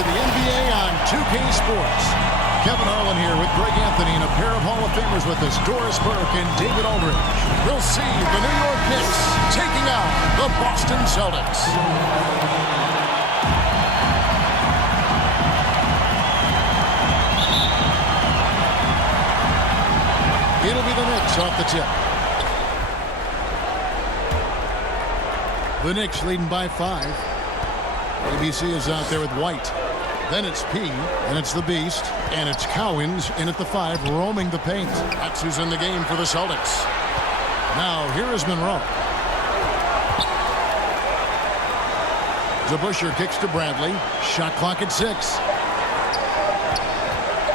of the NBA on 2K Sports. Kevin Harlan here with Greg Anthony and a pair of Hall of Famers with us, Doris Burke and David Aldridge. We'll see the New York Knicks taking on the Boston Celtics. It'll be the Knicks off the tip. The Knicks leading by 5. ABC is out there with White. Then it's P, and it's the Beast, and it's Cowens in at the 5, roaming the paint. That's who's in the game for the Celtics. Now, here is Monroe. DeBusschere kicks to Bradley. Shot clock at 6.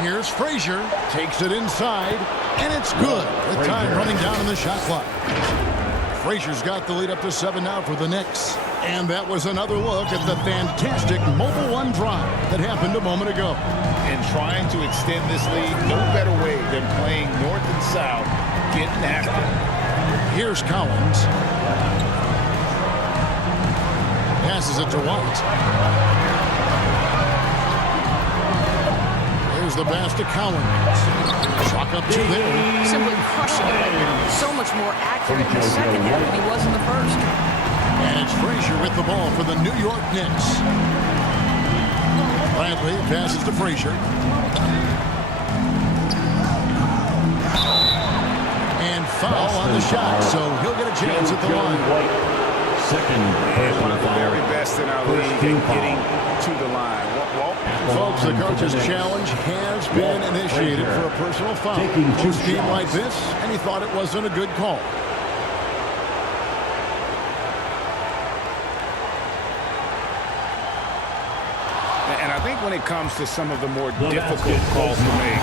Here's Frazier. Takes it inside, and it's good. With time running down in the shot clock. Frazier's got the lead up to 7 now for the Knicks. And that was another look at the fantastic Mobile One drive that happened a moment ago. And trying to extend this lead, no better way than playing north and south, getting after it. Here's Cowens. Passes it to White. There's the pass to Cowens. Chalk up 2 there. Simply crushing it right now. So much more accurate in the second half than he was in the first. And it's Frazier with the ball for the New York Knicks. Bradley passes to Frazier. And foul on the shot, so he'll get a chance at the line. One of the very best in our league in getting to the line. Folks, the coach's challenge has been initiated for a personal foul. Close game like this, and he thought it wasn't a good call. And I think when it comes to some of the more difficult calls to make,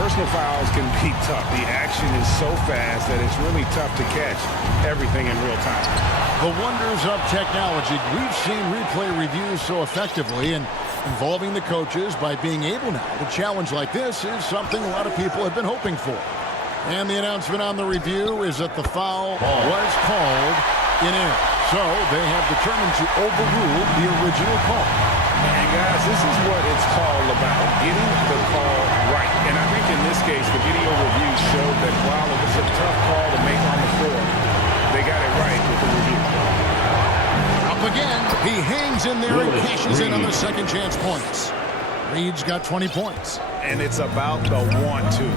personal fouls can be tough. The action is so fast that it's really tough to catch everything in real time. The wonders of technology. We've seen replay reviews so effectively, and involving the coaches by being able now to challenge like this is something a lot of people have been hoping for. And the announcement on the review is that the foul was called in error. So they have determined to overrule the original call. And guys, this is what it's all about, getting the call right. And I think in this case, the video review showed that while it was a tough call to make on the floor, they got it right with the review. Up again, he hangs in there and cashes in on the second chance points. Reed's got 20 points. And it's about the 1-2.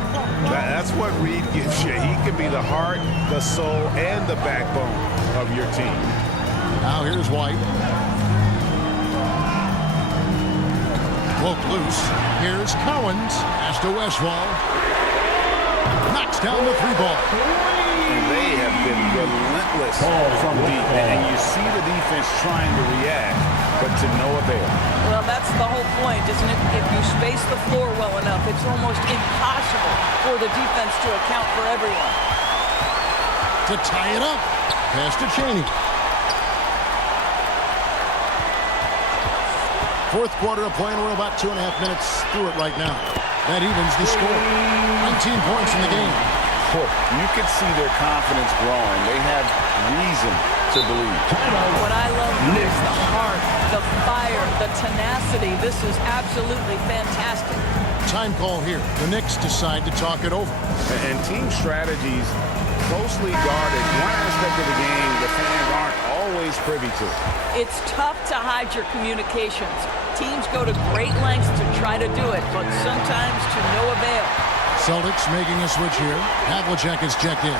That's what Reed gives you. He can be the heart, the soul, and the backbone of your team. Now here's White. Woke loose. Here's Cowens. Pass to Westphal. Knocks down the 3-ball. And they have been relentless from deep. And you see the defense trying to react, but to no avail. Well, that's the whole point, isn't it? If you space the floor well enough, it's almost impossible for the defense to account for everyone. To tie it up. Pass to Chaney. Fourth quarter of play, and we're about 2.5 minutes through it right now. That evens the score. 19 points in the game. You can see their confidence growing. They have reason to believe. What I love is the heart, the fire, the tenacity. This is absolutely fantastic. Time call here. The Knicks decide to talk it over. And team strategies closely guarded. One aspect of the game the fans aren't always privy to. It's tough to hide your communications. Teams go to great lengths to try to do it, but sometimes to no avail. Celtics making a switch here. Havlicek is checked in.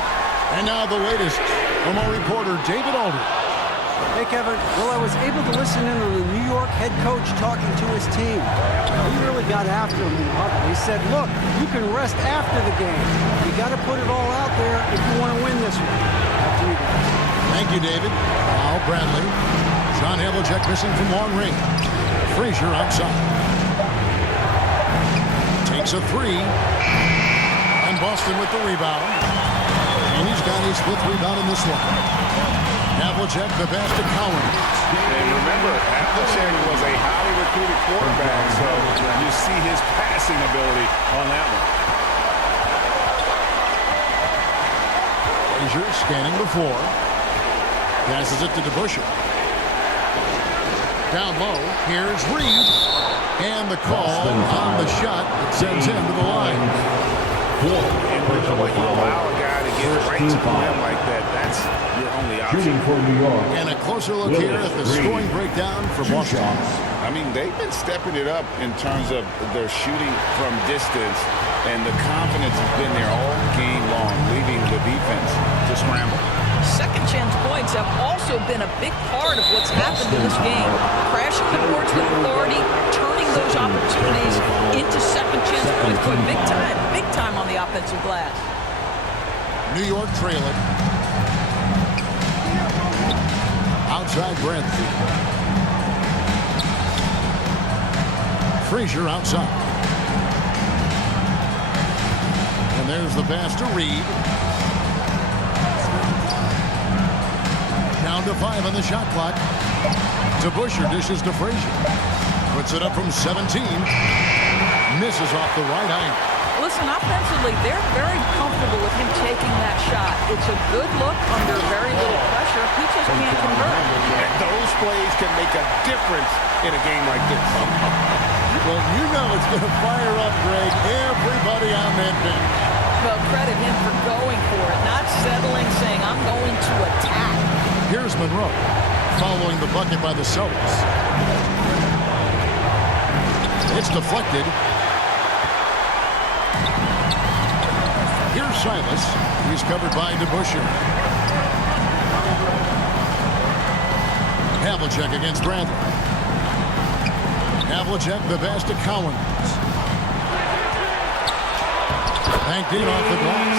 And now the latest from our reporter, David Aldridge. Hey, Kevin. Well, I was able to listen in on the New York head coach talking to his team. He really got after him. He said, look, you can rest after the game. You got to put it all out there if you want to win this one. After you guys. Thank you, David. Now Bradley. John Havlicek missing from long range. Frazier outside. Takes a 3. And Boston with the rebound. And he's got his 5th rebound in this one. Havlicek, the pass to Cowens. And remember, Havlicek was a highly recruited quarterback, so you see his passing ability on that one. Frazier scanning the floor. Passes it to DeBusschere. Down low, here's Reed. And the call on the shot that sends him to the line. And when you allow a guy to get right to the rim like that, that's your only option. And a closer look here at the scoring breakdown for Washington. I mean, they've been stepping it up in terms of their shooting from distance, and the confidence has been there all game long, leaving the defense to scramble. Second chance points have also been a big part of what's happened in this game. Crashing the boards with authority, turning those opportunities into second chance points. But big time on the offensive glass. New York trailing. Outside Bradley. Frazier outside. And there's the pass to Reed. Down to 5 on the shot clock. To Busher, dishes to Frazier. Puts it up from 17. Misses off the right iron. Listen, offensively, they're very comfortable with him taking that shot. It's a good look under very little pressure. He just can't convert. And those plays can make a difference in a game like this. Well, you know it's going to fire up, Greg, everybody on that bench. Well, credit him for going for it, not settling, saying, I'm going to attack. Here's Monroe, following the bucket by the Celtics. It's deflected. Here's Silas. He's covered by DeBusschere. Havlicek against Bradley. Havlicek, the pass to Collins. Banked in off the glass.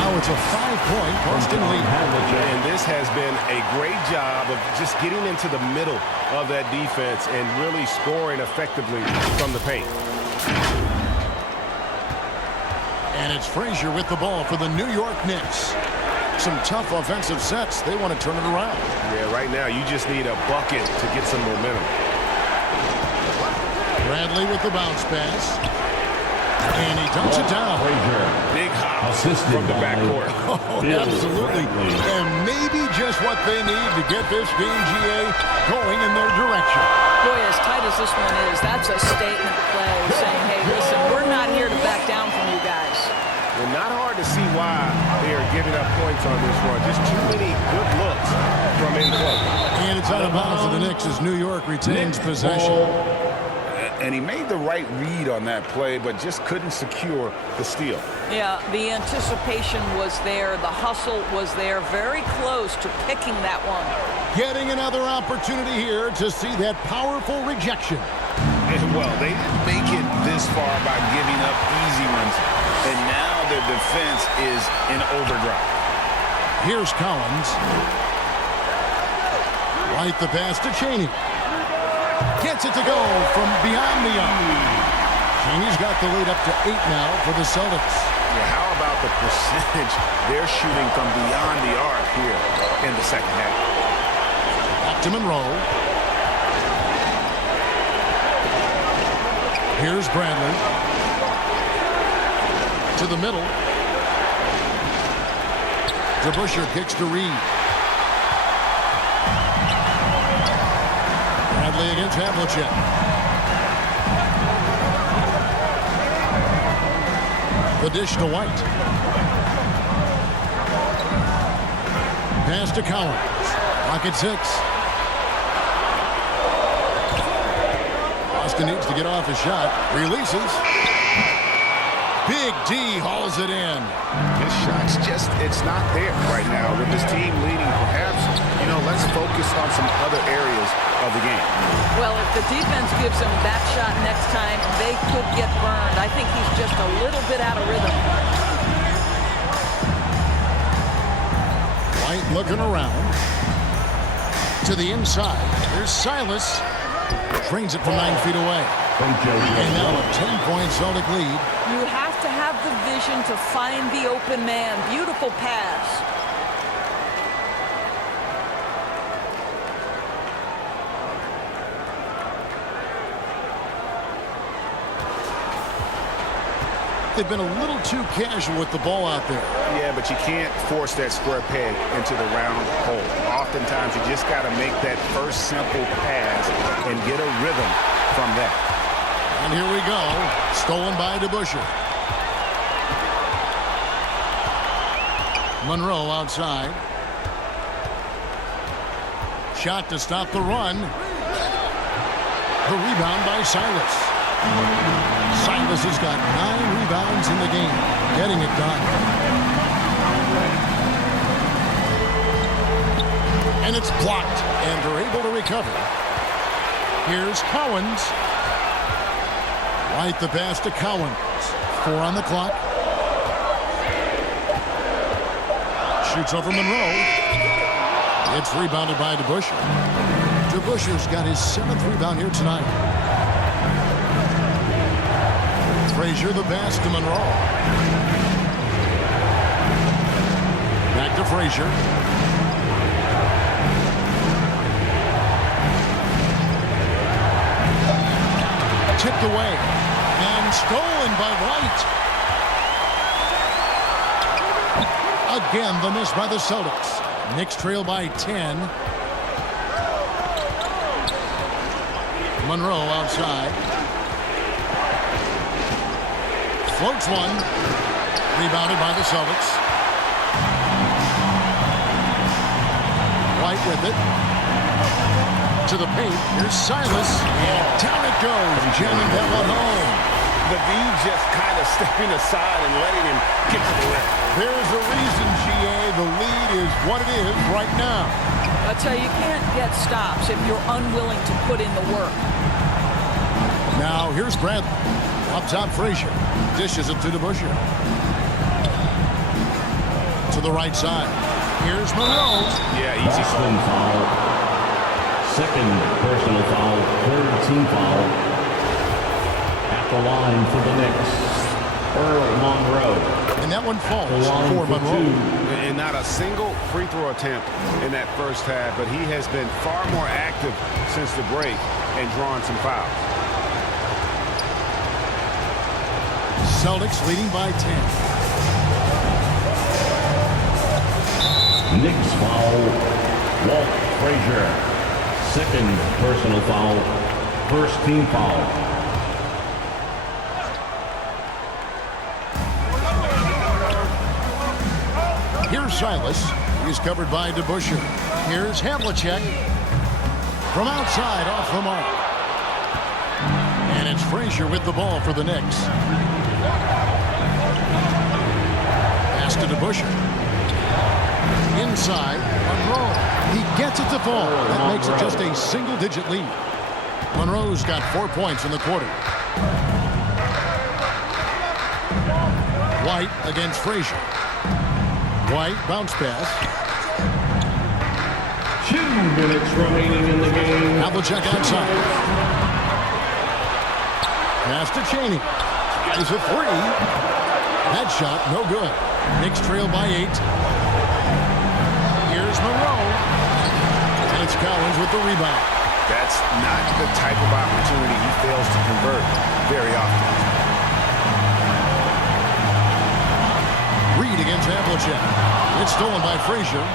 Now it's a 5-point Boston lead. And this has been a great job of just getting into the middle of that defense and really scoring effectively from the paint. And it's Frazier with the ball for the New York Knicks. Some tough offensive sets. They want to turn it around. Yeah, right now you just need a bucket to get some momentum. Bradley with the bounce pass. And he dumps it down. Big hop from the backcourt. Oh, absolutely. And maybe just what they need to get this game, GA, going in their direction. Boy, as tight as this one is, that's a statement play saying, hey, listen, we're not here to back down from you guys. Well, not hard to see why they are giving up points on this run. Just too many good looks from in close. And it's out of bounds for the Knicks as New York retains possession. And he made the right read on that play, but just couldn't secure the steal. Yeah, the anticipation was there. The hustle was there. Very close to picking that one. Getting another opportunity here to see that powerful rejection. Well, they didn't make it this far by giving up easy ones, and now their defense is in overdrive. Here's Collins. Right the pass to Chaney. Gets it to go from beyond the arc. Chaney's got the lead up to 8 now for the Celtics. Yeah, how about the percentage they're shooting from beyond the arc here in the second half? Back to Monroe. Here's Bradley. To the middle. DeBusschere kicks to Reed. Bradley against Havlicek. The dish to White. Pass to Collins. Pocket 6. Boston needs to get off his shot. Releases. Big D hauls it in. His shot's just, it's not there right now. With his team leading, perhaps, let's focus on some other areas of the game. Well, if the defense gives him that shot next time, they could get burned. I think he's just a little bit out of rhythm. White looking around. To the inside. There's Silas. Trains it from 9 feet away. And now a 10-point Celtic lead. You have to have the vision to find the open man. Beautiful pass. they've been a little too casual with the ball out there. Yeah, but you can't force that square peg into the round hole. Oftentimes, you just got to make that first simple pass and get a rhythm from that. And here we go. Stolen by DeBusschere. Monroe outside. Shot to stop the run. The rebound by Silas. Silas has got 9 rebounds in the game, getting it done. And it's blocked, and they're able to recover. Here's Cowens. Right the pass to Cowens. 4 on the clock. Shoots over Monroe. It's rebounded by DeBusschere. DeBusschere's got his 7th rebound here tonight. Frazier the pass to Monroe. Back to Frazier. Tipped away and stolen by White. Again, the miss by the Celtics. Knicks trail by 10. Monroe outside. Floats one. Rebounded by the Celtics. White with it. To the paint. Here's Silas. And down it goes. Jamming that one home. The V just kind of stepping aside and letting him get to the rim. There's a reason, GA. The lead is what it is right now. I tell you, you can't get stops if you're unwilling to put in the work. Now, here's Bradley. Up top, Frazier. Dishes it to DeBusschere. To the right side. Here's Monroe. Yeah, easy foul. Second personal foul. Third team foul. At the line for the Knicks, Earl Monroe. And that one falls for Monroe. And not a single free throw attempt in that first half, but he has been far more active since the break and drawn some fouls. Celtics leading by 10. Knicks foul. Walt Frazier. Second personal foul. First team foul. Here's Silas. He's covered by DeBusschere. Here's Havlicek. From outside, off the mark. And it's Frazier with the ball for the Knicks. Pass to DeBusschere. Inside, Monroe. He gets it to fall. That makes it just a single-digit lead. Monroe's got 4 points in the quarter. White against Frazier. White, bounce pass. 2 minutes remaining in the game. Havlicek outside. Pass to Chaney. Is a 3. That shot, no good. Knicks trail by 8. Here's Monroe. And it's Cowens with the rebound. That's not the type of opportunity he fails to convert very often. Reed against Havlicek. It's stolen by Frazier.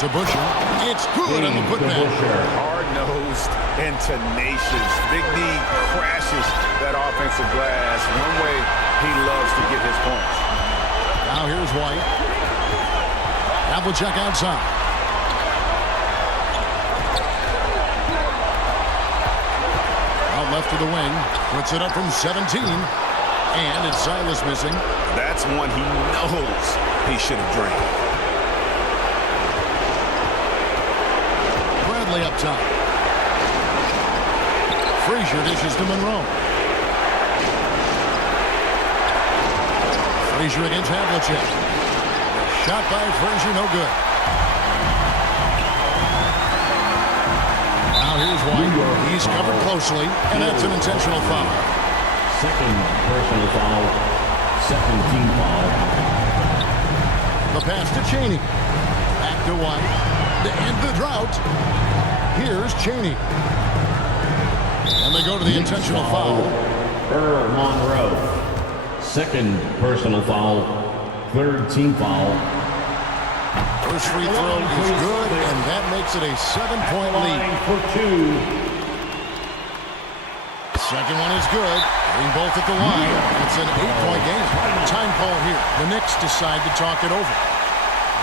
DeBusschere. It's good on the putback. Hard-nosed and tenacious. Big D crashes that offensive glass. One way he loves to get his points. Now here's White. Havlicek outside. Out left to the wing. Puts it up from 17. And it's Silas missing. That's one he knows he should have drained. Bradley up top. Frazier dishes to Monroe. Frazier against Havlicek. Shot by Frazier, no good. Now here's White. He's covered closely, and that's an intentional foul. Second personal foul. Second team foul. The pass to Chaney. Back to White. To end the drought. Here's Chaney. And they go to the intentional foul. Earl Monroe. Second personal foul, third team foul. First free throw is good, and that makes it a 7-point lead. For two. Second one is good. Getting both at the line. It's an 8-point game. Time call here. The Knicks decide to talk it over.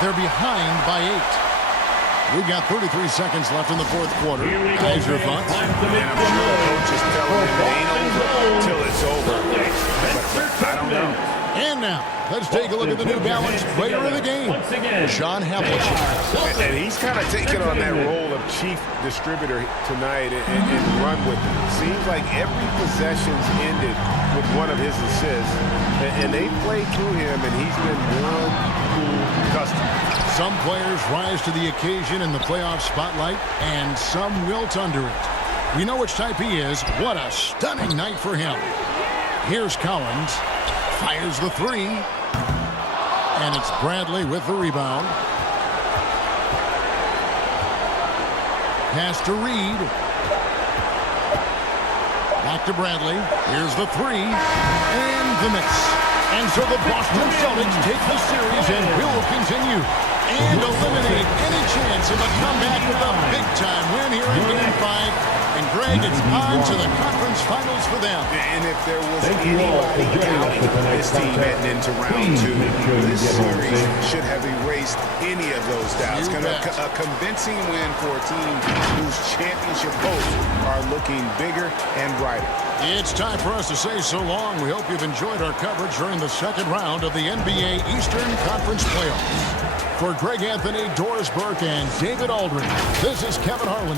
They're behind by 8. We've got 33 seconds left in the fourth quarter. Guys, your thoughts? And I'm sure the coach is telling him it ain't over until it's over. But I don't know. And now, let's take a look at the New Balance player of the game, John Havlicek. And he's kind of taken on that role of chief distributor tonight and run with it. Seems like every possession's ended with one of his assists. And they played through him, and he's been one cool customer. Some players rise to the occasion in the playoff spotlight, and some wilt under it. We know which type he is. What a stunning night for him. Here's Collins. Fires the three. And it's Bradley with the rebound. Pass to Reed. Back to Bradley. Here's the three. And the miss. And so the Boston Celtics take the series and will continue and eliminate any chance of a comeback with a big-time win here in Game 5. And, Greg, it's on to the conference finals for them. And if there was anybody doubting this team heading into round 2, this series should have erased any of those doubts. A convincing win for a team whose championship hopes are looking bigger and brighter. It's time for us to say so long. We hope you've enjoyed our coverage during the second round of the NBA Eastern Conference Playoffs. For Greg Anthony, Doris Burke, and David Aldridge, this is Kevin Harlan.